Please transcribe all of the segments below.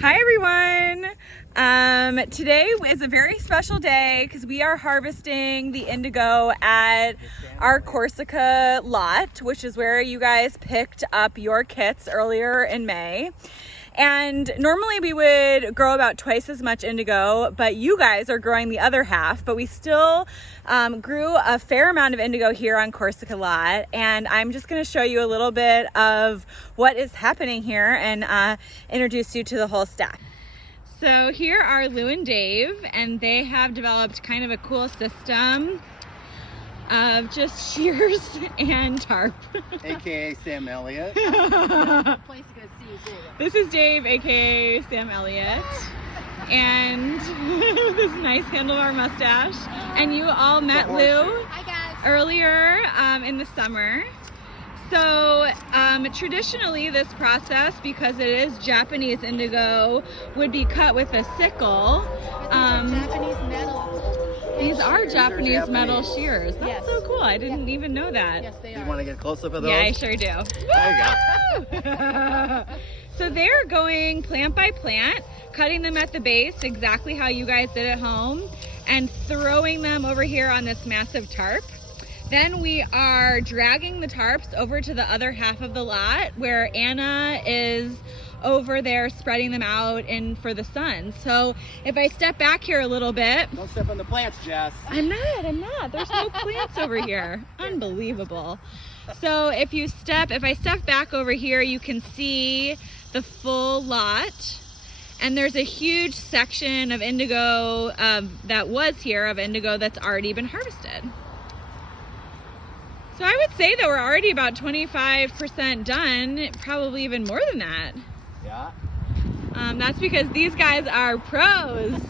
Hi everyone! Today is a very special day because we are harvesting the indigo at our Corsica lot, which is where you guys picked up your kits earlier in May. And normally we would grow about twice as much indigo, but you guys are growing the other half. But we still grew a fair amount of indigo here on Corsica lot. And I'm just gonna show you a little bit of what is happening here and introduce you to the whole staff. So here are Lou and Dave, and they have developed kind of a cool system of just shears and tarp. AKA Sam Elliott. This is Dave, aka Sam Elliott, and this nice handlebar mustache. And you all met Lou earlier in the summer. So traditionally this process, because it is Japanese indigo, would be cut with a sickle. Japanese metal. These are Japanese metal shears. That's so cool. I didn't even know that. Yes, they are. You want to get close up of those? Yeah, I sure do. There you go. So they're going plant by plant, cutting them at the base exactly how you guys did at home, and throwing them over here on this massive tarp. Then we are dragging the tarps over to the other half of the lot where Anna is over there spreading them out for the sun. So if I step back here a little bit. Don't step on the plants, Jess. I'm not. There's no plants over here. Unbelievable. So if I step back over here, you can see the full lot. And there's a huge section of indigo that was here of indigo that's already been harvested. So I would say that we're already about 25% done, probably even more than that. Yeah. That's because these guys are pros.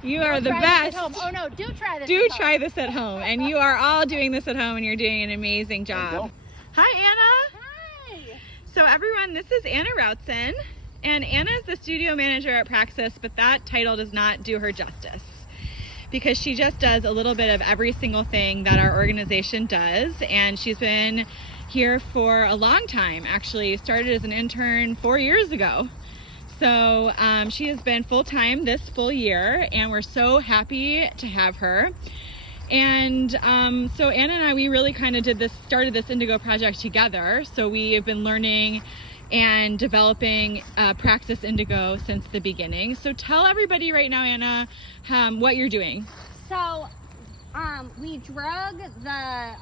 You are the best. Oh no, do try this. Do try this at home. And you are all doing this at home, and you're doing an amazing job. Hi, Anna. Hi. So everyone, this is Anna Routson. And Anna is the studio manager at Praxis, but that title does not do her justice, because she just does a little bit of every single thing that our organization does. And she's been here for a long time. Actually started as an intern 4 years ago. So she has been full-time this full year, and we're so happy to have her. And so Anna and I, we really kind of started this indigo project together. So we have been learning and developing Praxis Indigo since the beginning. So tell everybody right now, Anna, what you're doing. So we drug the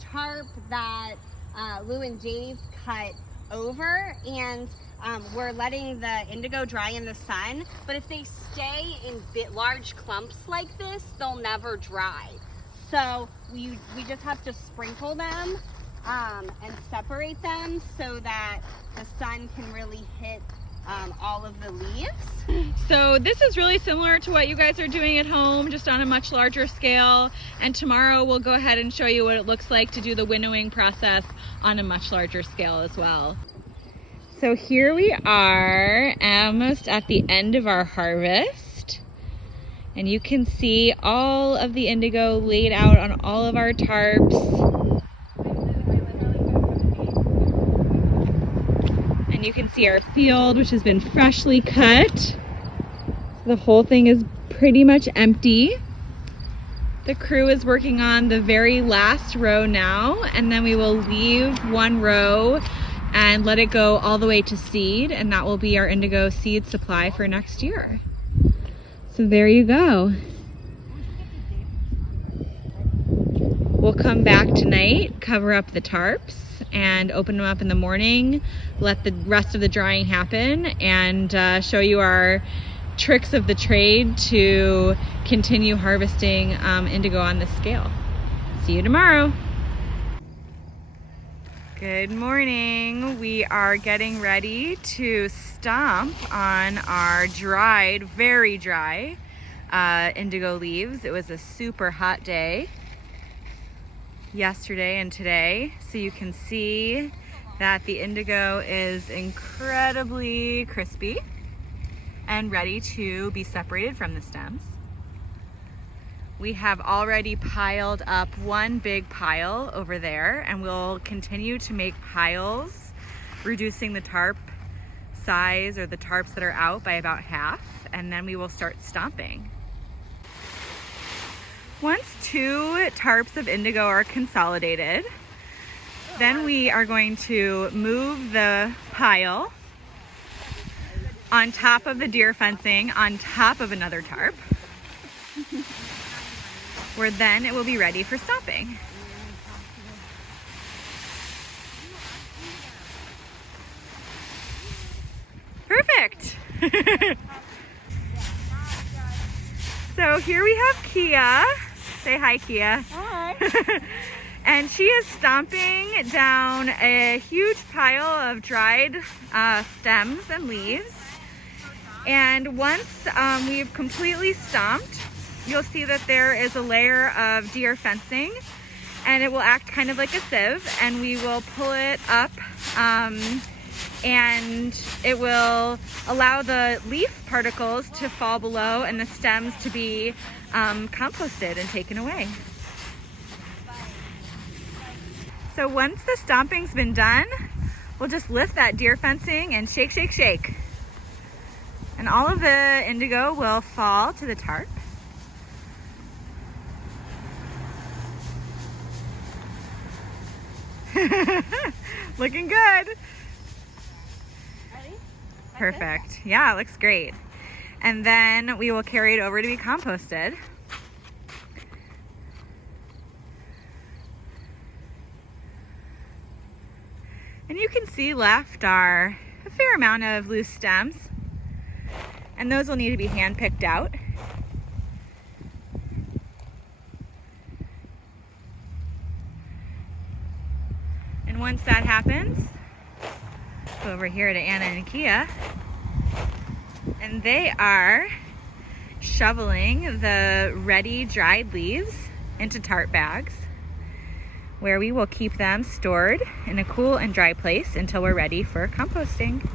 tarp that Lou and Dave cut over, and we're letting the indigo dry in the sun. But if they stay in large clumps like this, they'll never dry. So we just have to sprinkle them and separate them so that the sun can really hit all of the leaves. So this is really similar to what you guys are doing at home, just on a much larger scale. And tomorrow we'll go ahead and show you what it looks like to do the winnowing process on a much larger scale as well. So here we are, almost at the end of our harvest. And you can see all of the indigo laid out on all of our tarps. And you can see our field, which has been freshly cut. The whole thing is pretty much empty. The crew is working on the very last row now, and then we will leave one row and let it go all the way to seed, and that will be our indigo seed supply for next year. So there you go. We'll come back tonight, cover up the tarps, and open them up in the morning, let the rest of the drying happen, and show you our tricks of the trade to continue harvesting indigo on this scale. See you tomorrow. Good morning. We are getting ready to stomp on our dried, very dry indigo leaves. It was a super hot day yesterday and today, so you can see that the indigo is incredibly crispy and ready to be separated from the stems. We have already piled up one big pile over there, and we'll continue to make piles, reducing the tarp size or the tarps that are out by about half, and then we will start stomping. Once 2 tarps of indigo are consolidated, then we are going to move the pile on top of the deer fencing on top of another tarp, where then it will be ready for stomping. Perfect. So here we have Kia. Say hi, Kia. Hi. And she is stomping down a huge pile of dried stems and leaves. And once we've completely stomped, you'll see that there is a layer of deer fencing, and it will act kind of like a sieve, and we will pull it up, and it will allow the leaf particles to fall below and the stems to be composted and taken away. So once the stomping's been done, we'll just lift that deer fencing and shake, shake, shake. And all of the indigo will fall to the tarp. Looking good. Ready? Perfect. Yeah, it looks great. And then we will carry it over to be composted. And you can see left are a fair amount of loose stems, and those will need to be hand picked out. And once that happens, go over here to Anna and Kia, and they are shoveling the ready dried leaves into tarp bags, where we will keep them stored in a cool and dry place until we're ready for composting.